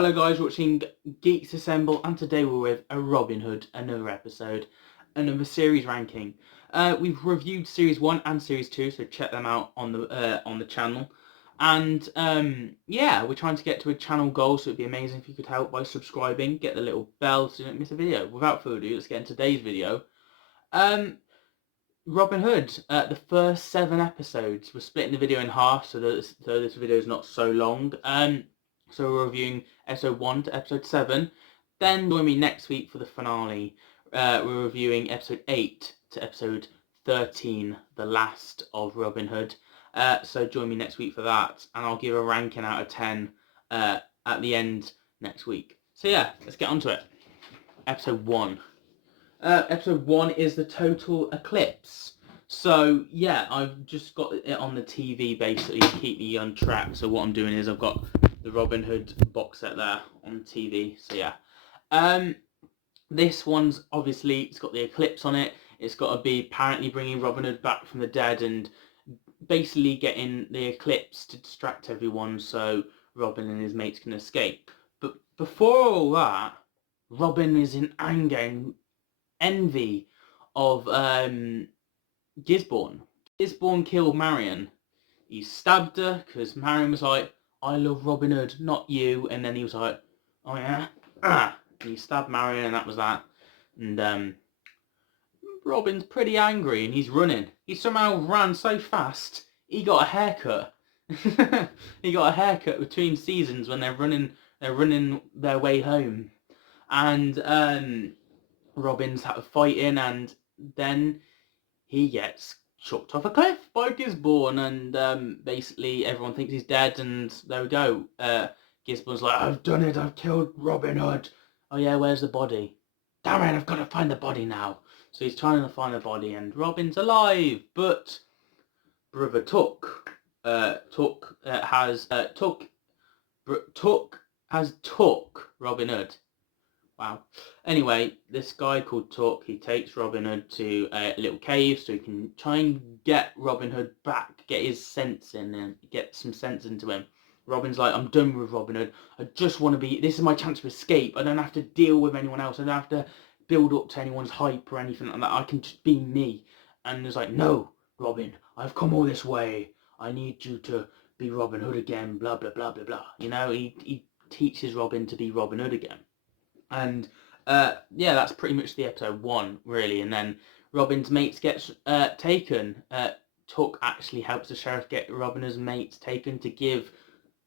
Hello guys, watching Geeks Assemble, and today we're with a Robin Hood, another episode, another series ranking. We've reviewed series 1 and series 2, so check them out on the channel. And yeah, we're trying to get to a channel goal, so it'd be amazing if you could help by subscribing, get the little bell so you don't miss a video. Without further ado, let's get into today's video. Robin Hood, the first 7 episodes. We're splitting the video in half so this video is not so long. So we're reviewing episode 1 to episode 7. Then join me next week for the finale. We're reviewing episode 8 to episode 13, the last of Robin Hood. So join me next week for that, and I'll give a ranking out of 10 at the end next week. So yeah, let's get on to it. Episode 1. Episode 1 is the total eclipse. So yeah, I've just got it on the TV basically to keep me on track. So what I'm doing is I've got the Robin Hood box set there on TV. So yeah, this one's obviously, it's got the eclipse on it. It's got to be apparently bringing Robin Hood back from the dead and basically getting the eclipse to distract everyone so Robin and his mates can escape. But before all that, Robin is in anger and envy of Gisborne. Gisborne killed Marion. He stabbed her because Marion was like, I love Robin Hood, not you. And then he was like, oh yeah? And he stabbed Marion, and that was that. And Robin's pretty angry and he's running. He somehow ran so fast, he got a haircut. He got a haircut between seasons when they're running their way home. And Robin's fighting, and then he gets chucked off a cliff by Gisborne, and basically everyone thinks he's dead, and there we go. Gisborne's like, I've done it, I've killed Robin Hood. Oh yeah, where's the body? Damn it, I've got to find the body now. So he's trying to find the body, and Robin's alive, but Brother Took has took Robin Hood. Wow. Anyway, this guy called Took, he takes Robin Hood to a little cave so he can try and get Robin Hood back, get his sense in and get some sense into him. Robin's like, I'm done with Robin Hood. I just want to be, this is my chance to escape. I don't have to deal with anyone else. I don't have to build up to anyone's hype or anything like that. I can just be me. And he's like, no, Robin, I've come all this way. I need you to be Robin Hood again, blah, blah, blah, blah, blah. You know, he teaches Robin to be Robin Hood again. And yeah, that's pretty much the episode 1, really. And then Robin's mates gets taken. Took actually helps the sheriff get Robin Hood's mates taken to give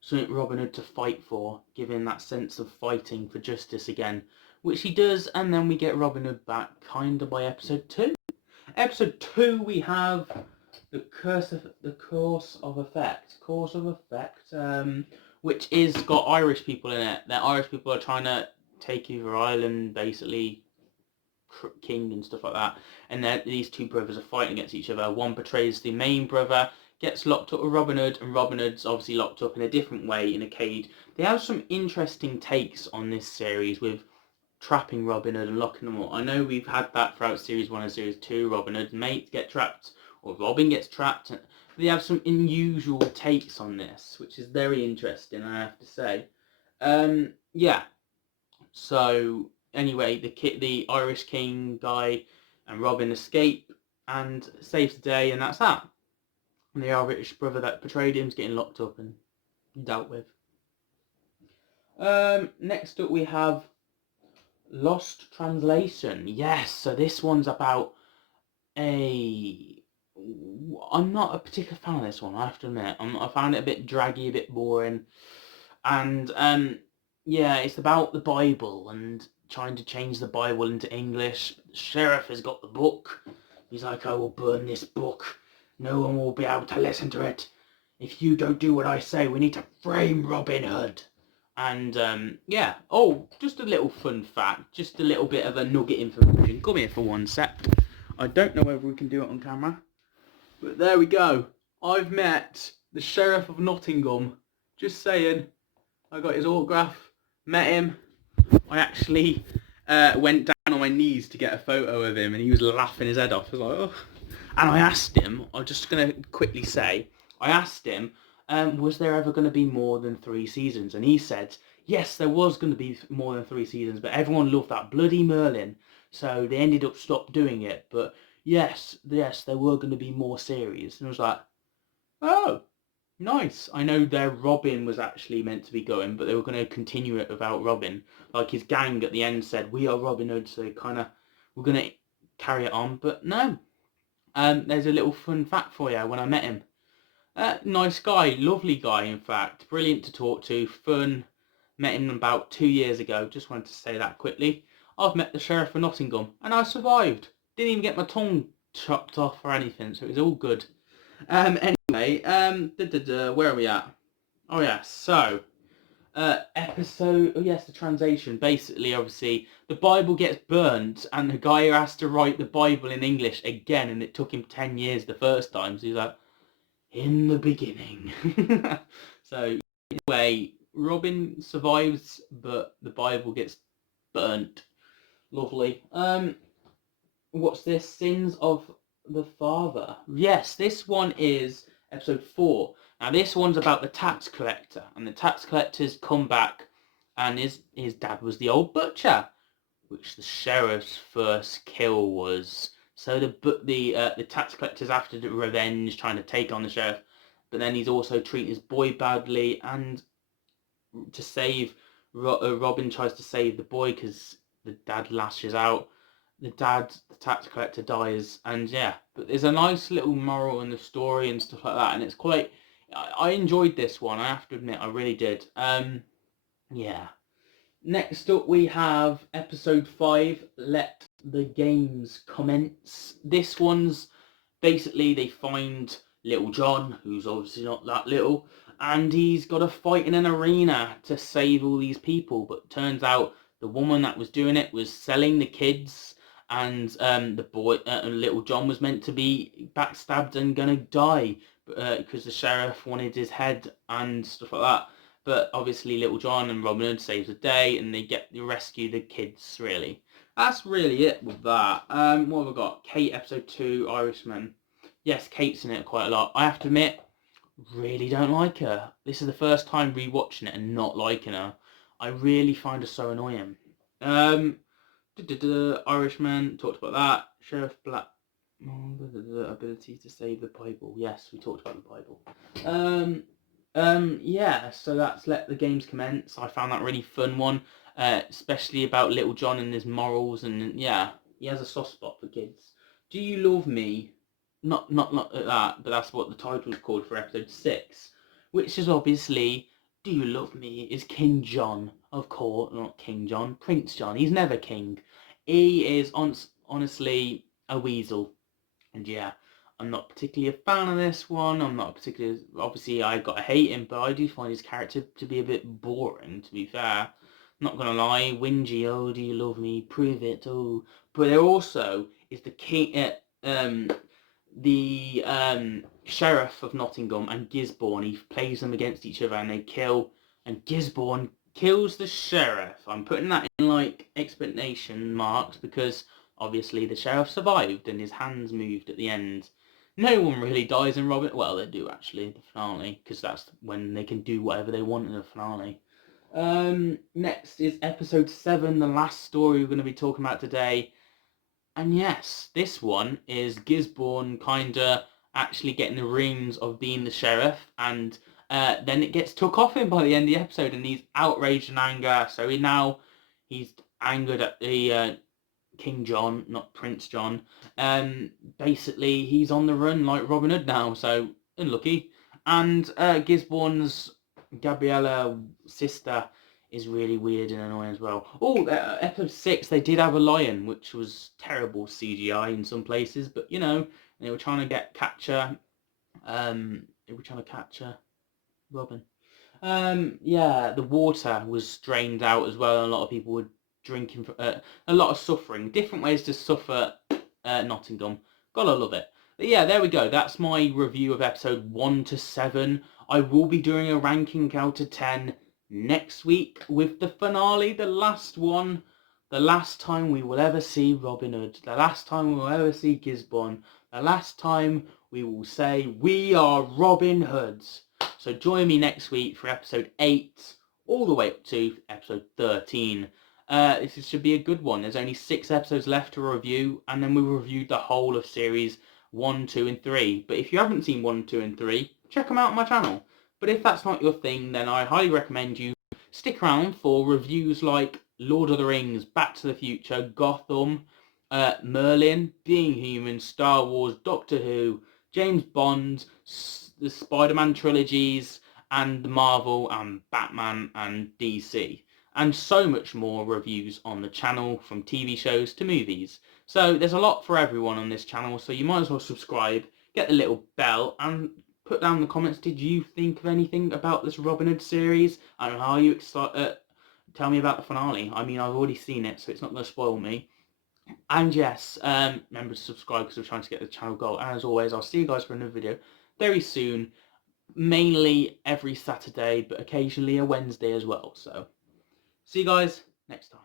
something Robin Hood to fight for, give him that sense of fighting for justice again, which he does. And then we get Robin Hood back kind of by episode 2. Episode 2, we have the Course of Effect, which is got Irish people in it. The Irish people are trying to take over Ireland, basically, king and stuff like that. And then these two brothers are fighting against each other. One betrays the main brother, gets locked up with Robin Hood, and Robin Hood's obviously locked up in a different way in a cage. They have some interesting takes on this series with trapping Robin Hood and locking them up. I know we've had that throughout series 1 and series 2. Robin Hood's mates get trapped, or Robin gets trapped. They have some unusual takes on this, which is very interesting, I have to say. Yeah. So anyway, the Irish king guy and Robin escape and saves the day, and that's that. And the Irish brother that betrayed him is getting locked up and dealt with. Next up we have Lost Translation. Yes, so this one's about I'm not a particular fan of this one, I have to admit. I found it a bit draggy, a bit boring. And yeah, it's about the Bible and trying to change the Bible into English. The sheriff has got the book. He's like, I will burn this book. No one will be able to listen to it. If you don't do what I say, we need to frame Robin Hood. And yeah, oh, just a little fun fact, just a little bit of a nugget information. Come here for one sec. I don't know whether we can do it on camera, but there we go. I've met the Sheriff of Nottingham. Just saying. I got his autograph, met him. I actually went down on my knees to get a photo of him, and he was laughing his head off. I was like, oh. And I asked him, I'm just going to quickly say, I asked him was there ever going to be more than 3 seasons? And he said, yes, there was going to be more than 3 seasons, but everyone loved that bloody Merlin, so they ended up stopped doing it. But yes, there were going to be more series. And I was like, oh, nice. I know their Robin was actually meant to be going, but they were going to continue it without Robin. Like his gang at the end said, we are Robin Hood, so they kind of were going to carry it on, but no. There's a little fun fact for you when I met him. Nice guy, lovely guy in fact, brilliant to talk to, fun. Met him about 2 years ago, just wanted to say that quickly. I've met the Sheriff of Nottingham, and I survived. Didn't even get my tongue chopped off or anything, so it was all good. Anyway, where are we at? Oh yeah, so, episode, oh yes, the translation. Basically, obviously, the Bible gets burnt, and the guy who has to write the Bible in English again, and it took him 10 years the first time, so he's like, in the beginning. So, anyway, Robin survives, but the Bible gets burnt. Lovely. What's this? Sins of the Father. Yes, this one is episode 4. Now, this one's about the tax collector, and the tax collector's come back, and his dad was the old butcher, which the sheriff's first kill was. So the tax collector's after the revenge, trying to take on the sheriff, but then he's also treating his boy badly, and to save Robin tries to save the boy because the dad lashes out. The tax collector dies, and yeah, but there's a nice little moral in the story and stuff like that, and it's quite. I enjoyed this one. I have to admit, I really did. Yeah. Next up we have episode 5, Let the Games Commence. This one's basically they find Little John, who's obviously not that little, and he's got to fight in an arena to save all these people, but turns out the woman that was doing it was selling the kids, and the boy, Little John, was meant to be backstabbed and gonna die because the sheriff wanted his head and stuff like that. But obviously Little John and Robin Hood saves the day, and they rescue the kids, really. That's really it with that. What have I got? Kate, episode 2, Irishman. Yes, Kate's in it quite a lot. I have to admit, really don't like her. This is the first time rewatching it and not liking her. I really find her so annoying. Irishman, talked about that. Sheriff Black, ability to save the Bible. Yes, we talked about the Bible. Yeah, so that's Let the Games Commence. I found that really fun one, especially about Little John and his morals, and yeah, he has a soft spot for kids. Do You Love Me? Not that, but that's what the title is called for episode 6, which is obviously Do You Love Me is King John, of course, not King John, Prince John. He's never king. He is honestly a weasel, and yeah. I'm not particularly a fan of this one. I'm not particularly... Obviously, I got to hate him, but I do find his character to be a bit boring, to be fair. Not gonna lie. Whingy, oh, do you love me? Prove it, oh. But there also is the king... Sheriff of Nottingham and Gisborne. He plays them against each other and they kill... And Gisborne kills the sheriff. I'm putting that in, like, explanation marks because... Obviously, the sheriff survived and his hands moved at the end. No one really dies in Robin. Well, they do actually, the finale, because that's when they can do whatever they want in the finale. Next is episode 7, the last story we're going to be talking about today. And yes, this one is Gisborne kinda actually getting the reins of being the sheriff, and then it gets took off him by the end of the episode, and he's outraged and anger. So he's angered at the King John, not Prince John. Basically, he's on the run like Robin Hood now, so unlucky. And Gisborne's Gabriella sister is really weird and annoying as well. Oh, episode 6, they did have a lion, which was terrible CGI in some places, but you know, they were trying to catch her. They were trying to catch her, Robin. Yeah, the water was drained out as well, and a lot of people were drinking, a lot of suffering, different ways to suffer Nottingham. Gotta love it. But yeah, there we go. That's my review of episode 1 to 7. I will be doing a ranking out of 10 next week with the finale, the last one, the last time we will ever see Robin Hood, the last time we will ever see Gisborne, the last time we will say we are Robin Hoods. So join me next week for episode 8 all the way up to episode 13. This should be a good one. There's only 6 episodes left to review, and then we reviewed the whole of series 1, 2 and 3. But if you haven't seen 1, 2 and 3, check them out on my channel. But if that's not your thing, then I highly recommend you stick around for reviews like Lord of the Rings, Back to the Future, Gotham, Merlin, Being Human, Star Wars, Doctor Who, James Bond, the Spider-Man trilogies, and the Marvel and Batman and DC. And so much more reviews on the channel, from TV shows to movies. So there's a lot for everyone on this channel, so you might as well subscribe, get the little bell, and put down in the comments, did you think of anything about this Robin Hood series? And how you excited? Tell me about the finale. I mean, I've already seen it, so it's not going to spoil me. And yes, remember to subscribe because we're trying to get the channel goal. And as always, I'll see you guys for another video very soon. Mainly every Saturday, but occasionally a Wednesday as well. So, see you guys next time.